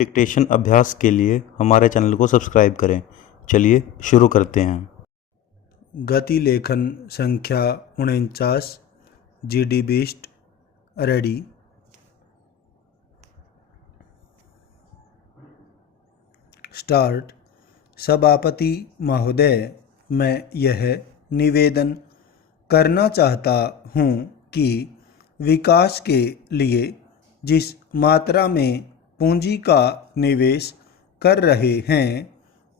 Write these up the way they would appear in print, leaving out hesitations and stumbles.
Dictation अभ्यास के लिए हमारे चैनल को सब्सक्राइब करें। चलिए शुरू करते हैं। गति लेखन संख्या 49 GD बीस्ट रेडी। स्टार्ट। सभापति महोदय, मैं यह निवेदन करना चाहता हूँ कि विकास के लिए जिस मात्रा में पूंजी का निवेश कर रहे हैं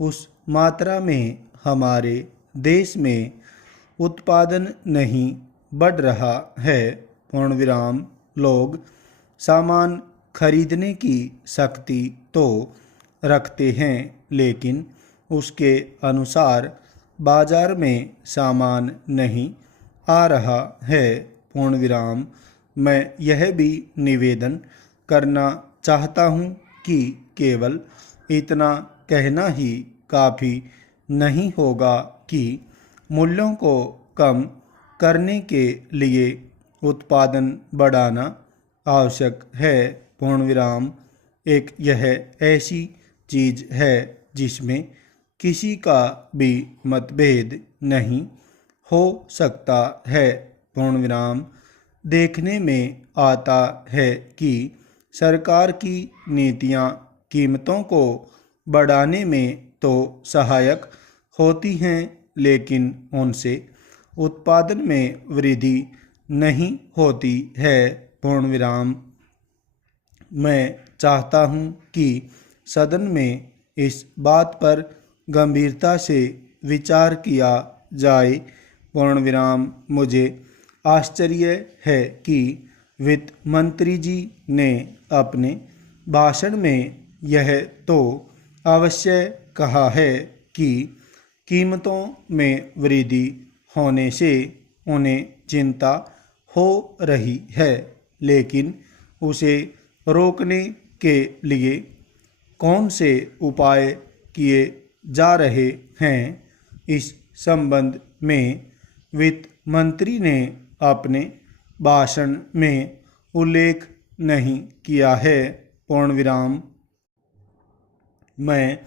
उस मात्रा में हमारे देश में उत्पादन नहीं बढ़ रहा है। पूर्णविराम। लोग सामान खरीदने की शक्ति तो रखते हैं लेकिन उसके अनुसार बाजार में सामान नहीं आ रहा है। पूर्णविराम। मैं यह भी निवेदन करना चाहता हूँ कि केवल इतना कहना ही काफ़ी नहीं होगा कि मूल्यों को कम करने के लिए उत्पादन बढ़ाना आवश्यक है। पूर्णविराम। एक यह ऐसी चीज़ है जिसमें किसी का भी मतभेद नहीं हो सकता है। पूर्णविराम। देखने में आता है कि सरकार की नीतियाँ कीमतों को बढ़ाने में तो सहायक होती हैं लेकिन उनसे उत्पादन में वृद्धि नहीं होती है। पूर्णविराम। मैं चाहता हूँ कि सदन में इस बात पर गंभीरता से विचार किया जाए। पूर्णविराम। मुझे आश्चर्य है कि वित्त मंत्री जी ने अपने भाषण में यह तो अवश्य कहा है कि कीमतों में वृद्धि होने से उन्हें चिंता हो रही है, लेकिन उसे रोकने के लिए कौन से उपाय किए जा रहे हैं। इस संबंध में वित्त मंत्री ने अपने भाषण में उल्लेख नहीं किया है। पूर्णविराम। मैं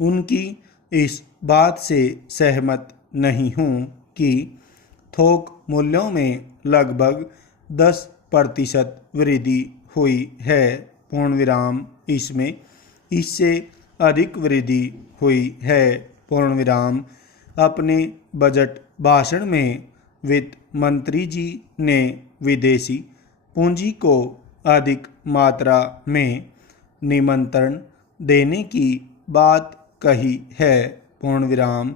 उनकी इस बात से सहमत नहीं हूँ कि थोक मूल्यों में लगभग 10% वृद्धि हुई है। पूर्णविराम। इसमें इससे अधिक वृद्धि हुई है। पूर्णविराम। अपने बजट भाषण में वित्त मंत्री जी ने विदेशी पूंजी को अधिक मात्रा में निमंत्रण देने की बात कही है। पूर्णविराम।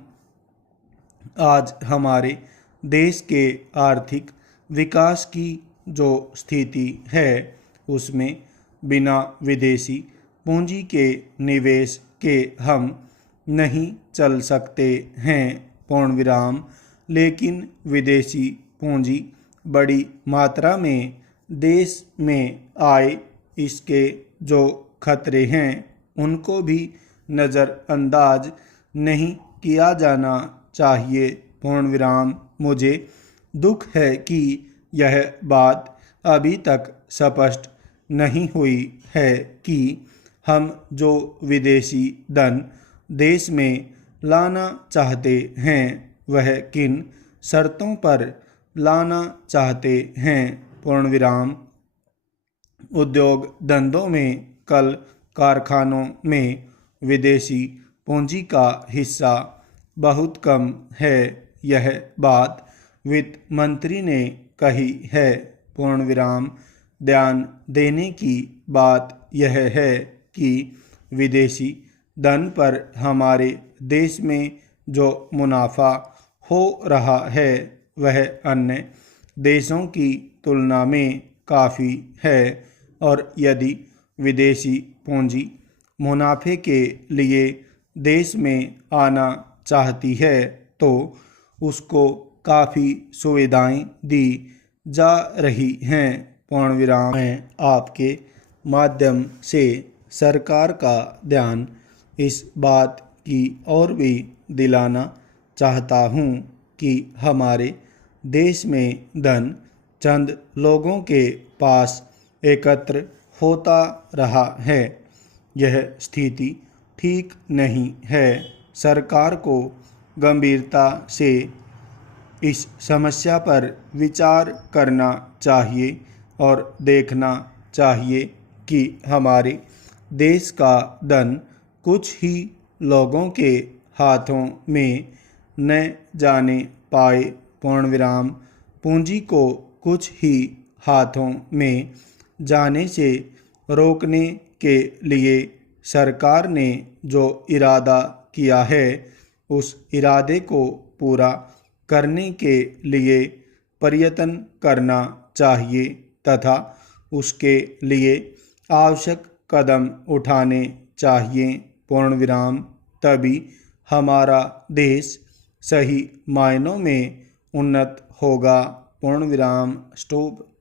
आज हमारे देश के आर्थिक विकास की जो स्थिति है उसमें बिना विदेशी पूंजी के निवेश के हम नहीं चल सकते हैं। पूर्णविराम। लेकिन विदेशी पूंजी बड़ी मात्रा में देश में आए, इसके जो खतरे हैं उनको भी नज़रअंदाज नहीं किया जाना चाहिए। पूर्णविराम। मुझे दुख है कि यह बात अभी तक स्पष्ट नहीं हुई है कि हम जो विदेशी धन देश में लाना चाहते हैं वह किन शर्तों पर लाना चाहते हैं। पूर्णविराम। उद्योग धंधों में, कल कारखानों में विदेशी पूंजी का हिस्सा बहुत कम है। यह बात वित्त मंत्री ने कही है। पूर्णविराम। ध्यान देने की बात यह है कि विदेशी धन पर हमारे देश में जो मुनाफा हो रहा है वह अन्य देशों की तुलना में काफ़ी है और यदि विदेशी पूंजी मुनाफे के लिए देश में आना चाहती है तो उसको काफ़ी सुविधाएं दी जा रही हैं। पूर्णविराम। मैं आपके माध्यम से सरकार का ध्यान इस बात की ओर भी दिलाना चाहता हूँ कि हमारे देश में धन चंद लोगों के पास एकत्र होता रहा है यह स्थिति ठीक नहीं है। सरकार को गंभीरता से इस समस्या पर विचार करना चाहिए और देखना चाहिए कि हमारे देश का धन कुछ ही लोगों के हाथों में न जाने पाए। पूर्णविराम पूंजी को कुछ ही हाथों में जाने से रोकने के लिए सरकार ने जो इरादा किया है उस इरादे को पूरा करने के लिए प्रयत्न करना चाहिए तथा उसके लिए आवश्यक कदम उठाने चाहिए। पूर्णविराम तभी हमारा देश सही मायनों में उन्नत होगा। पूर्णविराम स्टॉप।